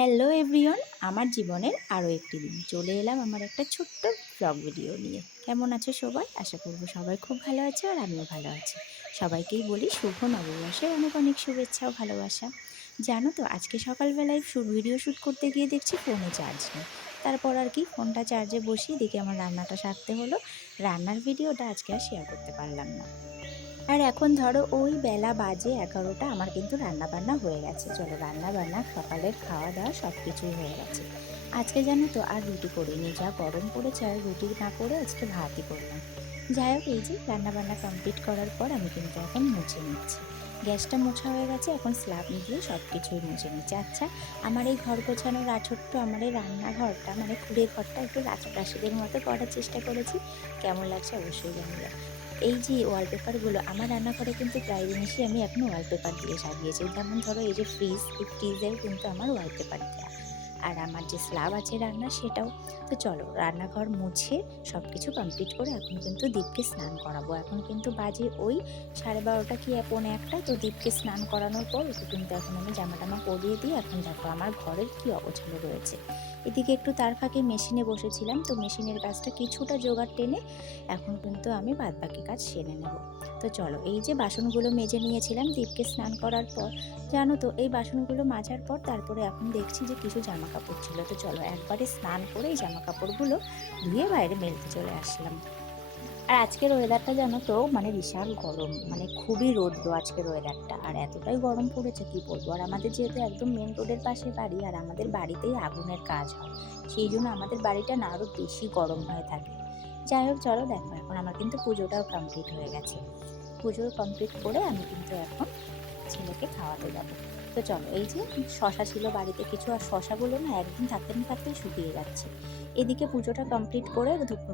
Hello everyone, আমার জীবনের আরও একটি দিন চলে এলাম আমার একটা ছোট্ট ব্লগ ভিডিও নিয়ে। কেমন আছো সবাই? আশা করবো সবাই খুব ভালো আছে আর আমিও ভালো আছি। সবাইকেই বলি শুভ নববর্ষের অনেক অনেক শুভেচ্ছা ও ভালোবাসা। জানো তো, আজকে সকালবেলায় ভিডিও শ্যুট করতে গিয়ে দেখছি ফোনে চার্জ নেই। তারপর আর কি ফোনটা চার্জে বসিয়ে দেখি আমার রান্নাটা সারতে হলো। রান্নার ভিডিওটা আজকে আর শেয়ার করতে পারলাম না। আর এখন ধরো ওই বেলা বাজে 11টা, আমার কিন্তু রান্নাবান্না হয়ে গেছে। চলো, রান্নাবান্না সকালের খাওয়া দাওয়া সব কিছুই হয়ে গেছে। আজকে জানো তো আর রুটি করিনি, যা গরম পড়েছে আর রুটি না করে আজকে ভাতই করলাম। যাই হোক, এই যে রান্নাবান্না কমপ্লিট করার পর আমি কিন্তু এখন মুছে নিচ্ছি। গ্যাসটা মোছা হয়ে গেছে, এখন স্ল্যাব দিয়ে সব কিছুই মুছে নিচ্ছি। আচ্ছা, আমার এই ঘর গোছানোর ছোট্ট আমার এই রান্নাঘরটা মানে কুড়ে ঘরটা একটু রাজপ্রাসাদের মতো করার চেষ্টা করেছি। কেমন লাগছে অবশ্যই জানিও। এই যে ওয়ালপেপারগুলো আমার রান্নাঘরে কিন্তু প্রায় জিনিসই আমি এখন ওয়ালপেপার দিয়ে সাজিয়েছি। যেমন ধরো এই যে ফ্রিজ, এই ফ্রিজেও কিন্তু আমার ওয়ালপেপার দেওয়া। আর আমার যে স্ল্যাব আছে রান্না সেটাও। তো চলো, রান্নাঘর মুছে সব কিছু কমপ্লিট করে এখন কিন্তু দীপকে স্নান করাবো। এখন কিন্তু বাজে ওই 12:30 কি 1:45। তো দীপকে স্নান করানোর পর ওকে কিন্তু এখন আমি জামা টামা পরিয়ে দিই। এখন দেখো আমার ঘরের কি অগোছালো রয়েছে। এদিকে একটু তার ফাঁকে মেশিনে বসেছিলাম, তো মেশিনের কাজটা কিছুটা জোগাড় টেনে এখন কিন্তু আমি বাদবাকি কাজ সেরে নেব। তো চলো, এই যে বাসনগুলো মেজে নিয়েছিলাম দীপকে স্নান করার পর, জানো তো এই বাসনগুলো মাজার পর তারপরে এখন দেখছি যে কিছু জামা কাপড় ছিল। তো চলো একবারে স্নান করে এই জামা কাপড়গুলো ধুয়ে বাইরে মেলতে চলে আসলাম। আর আজকের ওয়েদারটা জানো তো মানে বিশাল গরম, মানে খুবই রৌদ্র আজকের ওয়েদারটা। আর এতটাই গরম পড়েছে কি বলবো। আর আমাদের যেহেতু একদম মেন রোডের পাশে বাড়ি, আর আমাদের বাড়িতেই আগুনের কাজ হয়, সেই জন্য আমাদের বাড়িটা না আরও বেশি গরম হয়ে থাকে। যাই হোক, চলো দেখো, এখন আমার কিন্তু পুজোটাও কমপ্লিট হয়ে গেছে। পুজো কমপ্লিট করে আমি কিন্তু এখন ছেলেকে খাওয়াতে যাবো। তো চলো, এই যে শশা ছিল বাড়িতে কিছু, আর শশাগুলো না একদিন থাকতে না থাকতেই শুকিয়ে যাচ্ছে। এদিকে পুজোটা কমপ্লিট করে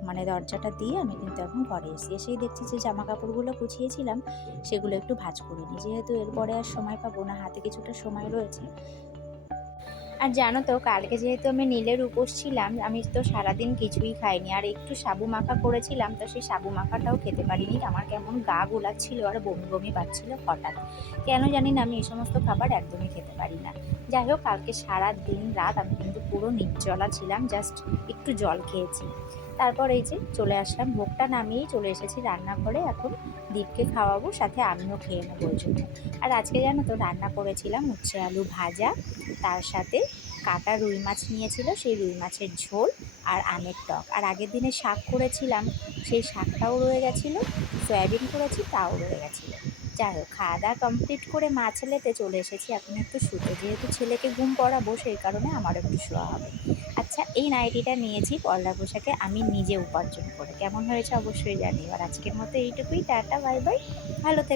মানে দরজাটা দিয়ে আমি কিন্তু এখন ঘরে এসেই দেখছি যে জামা কাপড়গুলো গুছিয়েছিলাম সেগুলো একটু ভাঁজ করে নিই, যেহেতু এরপরে আর সময় পাবো না, হাতে কিছুটা সময় রয়েছে। আর জানো তো, কালকে যেহেতু আমি নীলের উপোস ছিলাম, আমি তো সারাদিন কিছুই খাইনি। আর একটু সাবু মাখা করেছিলাম, তো সেই সাবু মাখাটাও খেতে পারিনি। আমার কেমন গা গোলাচ্ছিল আর বমি বমি পাচ্ছিল হঠাৎ। কেন জানি না, আমি এই সমস্ত খাবার একদমই খেতে পারি না। যাই হোক, কালকে সারা দিন রাত আমি কিন্তু পুরো নির্জলা ছিলাম, জাস্ট একটু জল খেয়েছি। তারপর এই যে চলে আসলাম, ভোগটা নামিয়েই চলে এসেছি রান্নাঘরে। এখন দীপকে খাওয়াবো, সাথে আমিও খেয়ে নেবো ওই জন্য। আর আজকে জানো তো রান্না করেছিলাম উচ্ছে আলু ভাজা, তার সাথে কাটা রুই মাছ নিয়েছিল, সেই রুই মাছের ঝোল আর আমের টক। আর আগের দিনে শাক করেছিলাম, সেই শাকটাও রয়ে গেছিলো। সয়াবিন করেছি, তাও রয়ে গেছিলো। যাই হোক, খাওয়া দাওয়া কমপ্লিট করে মা ছেলেতে চলে এসেছি এখন একটু শুতে। যেহেতু ছেলেকে ঘুম পড়াবো সেই কারণে আমার একটু শোয়া হবে। আচ্ছা, এই নাইটিটা নিয়েছি পরলা পোশাকে আমি নিজে উপার্জন করে। কেমন হয়েছে অবশ্যই জানিও। আর আজকের মতো এইটুকুই, টাটা বাই বাই, ভালো থেকো।